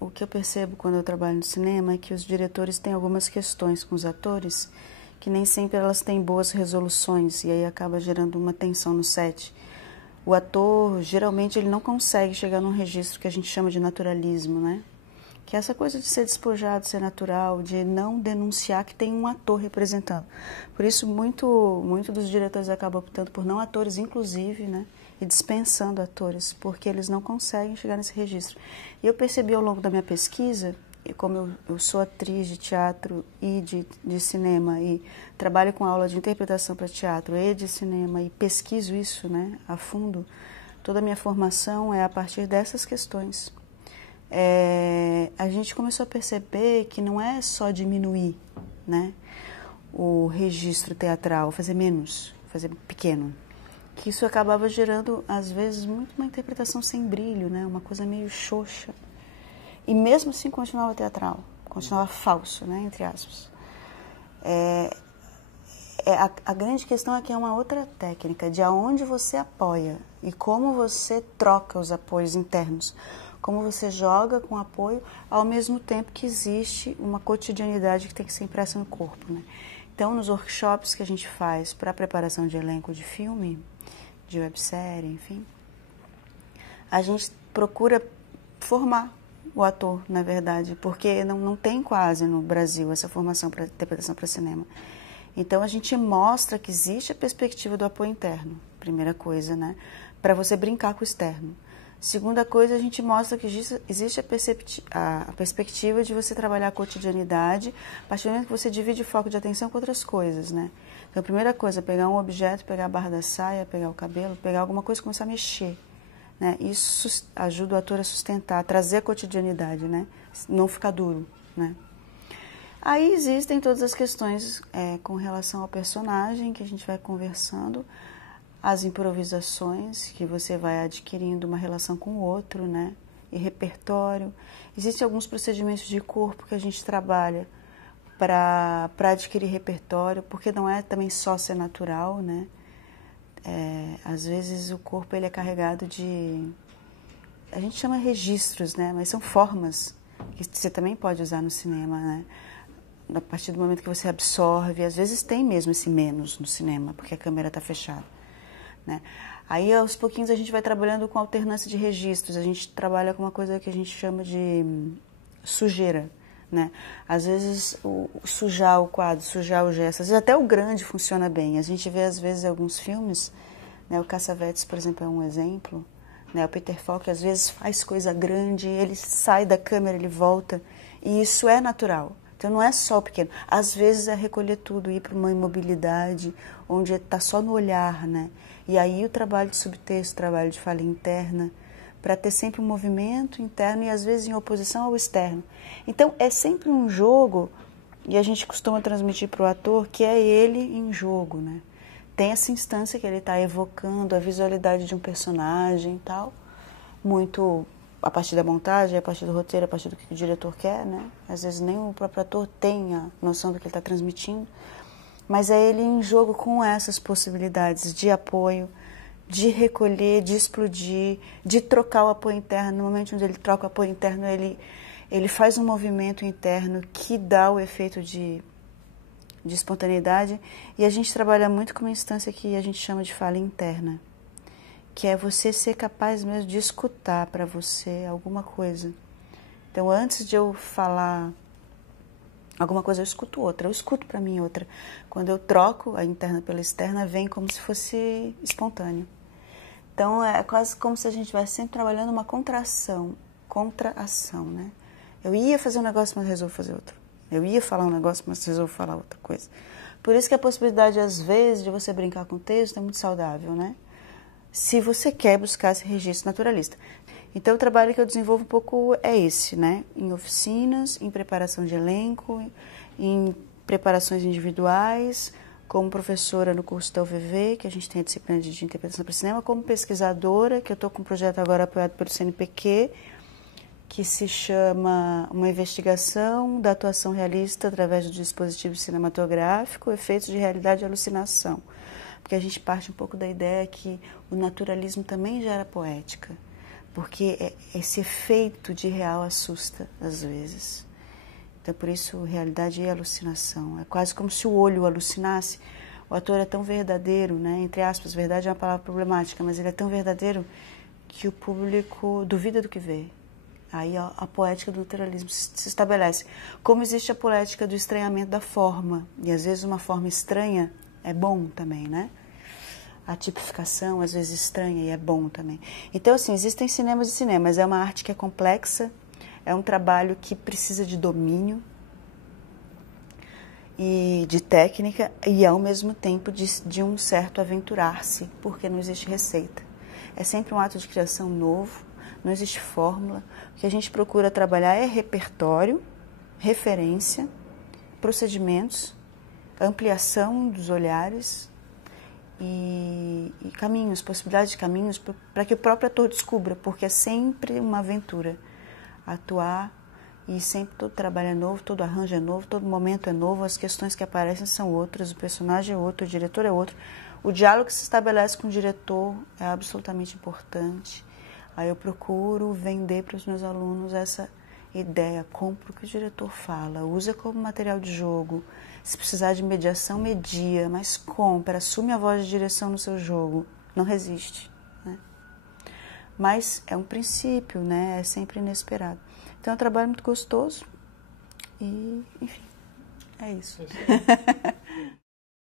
o que eu percebo quando eu trabalho no cinema é que os diretores têm algumas questões com os atores que nem sempre elas têm boas resoluções e aí acaba gerando uma tensão no set. O ator, geralmente, ele não consegue chegar num registro que a gente chama de naturalismo, né? Que é essa coisa de ser despojado, ser natural, de não denunciar que tem um ator representando. Por isso, muito dos diretores acabam optando por não atores, inclusive, né? E dispensando atores, porque eles não conseguem chegar nesse registro. E eu percebi ao longo da minha pesquisa, e como eu sou atriz de teatro e de cinema, e trabalho com aula de interpretação para teatro e de cinema, e pesquiso isso, né, a fundo, toda a minha formação é a partir dessas questões. A gente começou a perceber que não é só diminuir, né, o registro teatral, fazer menos, fazer pequeno, que isso acabava gerando, às vezes, muito uma interpretação sem brilho, né, uma coisa meio xoxa. E mesmo assim continuava teatral, continuava falso, né, entre aspas. A grande questão é que é uma outra técnica, de aonde você apoia e como você troca os apoios internos. Como você joga com apoio, ao mesmo tempo que existe uma cotidianidade que tem que ser impressa no corpo, né? Então, nos workshops que a gente faz para a preparação de elenco de filme, de websérie, enfim, a gente procura formar o ator, na verdade, porque não tem quase no Brasil essa formação para interpretação para cinema. Então, a gente mostra que existe a perspectiva do apoio interno, primeira coisa, né? Para você brincar com o externo. Segunda coisa, a gente mostra que existe a perspectiva de você trabalhar a cotidianidade, a partir do momento que você divide o foco de atenção com outras coisas, né? Então, a primeira coisa, pegar um objeto, pegar a barra da saia, pegar o cabelo, pegar alguma coisa e começar a mexer, né? Isso ajuda o ator a sustentar, a trazer a cotidianidade, né? Não ficar duro, né? Aí existem todas as questões com relação ao personagem que a gente vai conversando, as improvisações que você vai adquirindo uma relação com o outro, né? E repertório. Existem alguns procedimentos de corpo que a gente trabalha para adquirir repertório, porque não é também só ser natural, né? Às vezes o corpo ele é carregado de... A gente chama registros, né? Mas são formas que você também pode usar no cinema, né? A partir do momento que você absorve, às vezes tem mesmo esse menos no cinema, porque a câmera está fechada, né? Aí, aos pouquinhos, a gente vai trabalhando com alternância de registros, a gente trabalha com uma coisa que a gente chama de sujeira, né? Às vezes, sujar o quadro, sujar o gesto, às vezes até o grande funciona bem. A gente vê, às vezes, alguns filmes, né? O Cassavetes, por exemplo, é um exemplo, né? O Peter Falk, às vezes, faz coisa grande, ele sai da câmera, ele volta, e isso é natural. Então, não é só o pequeno. Às vezes, é recolher tudo, ir para uma imobilidade, onde está só no olhar, né? E aí, o trabalho de subtexto, o trabalho de fala interna, para ter sempre um movimento interno e, às vezes, em oposição ao externo. Então, é sempre um jogo, e a gente costuma transmitir para o ator que é ele em jogo, né? Tem essa instância que ele está evocando, a visualidade de um personagem e tal, muito... a partir da montagem, a partir do roteiro, a partir do que o diretor quer, né? Às vezes nem o próprio ator tem a noção do que ele está transmitindo, mas é ele em jogo com essas possibilidades de apoio, de recolher, de explodir, de trocar o apoio interno. No momento onde ele troca o apoio interno, ele faz um movimento interno que dá o efeito de espontaneidade, e a gente trabalha muito com uma instância que a gente chama de fala interna, que é você ser capaz mesmo de escutar para você alguma coisa. Então, antes de eu falar alguma coisa, eu escuto outra, eu escuto para mim outra. Quando eu troco a interna pela externa, vem como se fosse espontâneo. Então, é quase como se a gente estivesse sempre trabalhando uma contração, contra-ação, né? Eu ia fazer um negócio, mas resolvo fazer outro. Eu ia falar um negócio, mas resolvo falar outra coisa. Por isso que a possibilidade, às vezes, de você brincar com o texto é muito saudável, né? Se você quer buscar esse registro naturalista. Então, o trabalho que eu desenvolvo um pouco é esse, né? Em oficinas, em preparação de elenco, em preparações individuais, como professora no curso da UVV, que a gente tem a disciplina de interpretação para cinema, como pesquisadora, que eu estou com um projeto agora apoiado pelo CNPq, que se chama Uma Investigação da Atuação Realista através do dispositivo cinematográfico, efeitos de realidade e alucinação. Porque a gente parte um pouco da ideia que o naturalismo também gera poética. porque esse efeito de real assusta às vezes. Então, por isso, realidade é alucinação. É quase como se o olho alucinasse. O ator é tão verdadeiro, né? Entre aspas, verdade é uma palavra problemática, mas ele é tão verdadeiro que o público duvida do que vê. Aí a poética do literalismo se estabelece. Como existe a poética do estranhamento da forma, e às vezes uma forma estranha é bom também, né? A tipificação, às vezes, estranha e é bom também. Então, assim, existem cinemas e cinemas. É uma arte que é complexa, é um trabalho que precisa de domínio e de técnica e, ao mesmo tempo, de um certo aventurar-se, porque não existe receita. É sempre um ato de criação novo, não existe fórmula. O que a gente procura trabalhar é repertório, referência, procedimentos, ampliação dos olhares e caminhos, possibilidades de caminhos para que o próprio ator descubra, porque é sempre uma aventura atuar e sempre todo trabalho é novo, todo arranjo é novo, todo momento é novo, as questões que aparecem são outras, o personagem é outro, o diretor é outro. O diálogo que se estabelece com o diretor é absolutamente importante. Aí eu procuro vender para os meus alunos essa ideia, compra o que o diretor fala, usa como material de jogo. Se precisar de mediação, media, mas compra, assume a voz de direção no seu jogo, não resiste, né? Mas é um princípio, né? É sempre inesperado. Então é um trabalho muito gostoso e, enfim, é isso.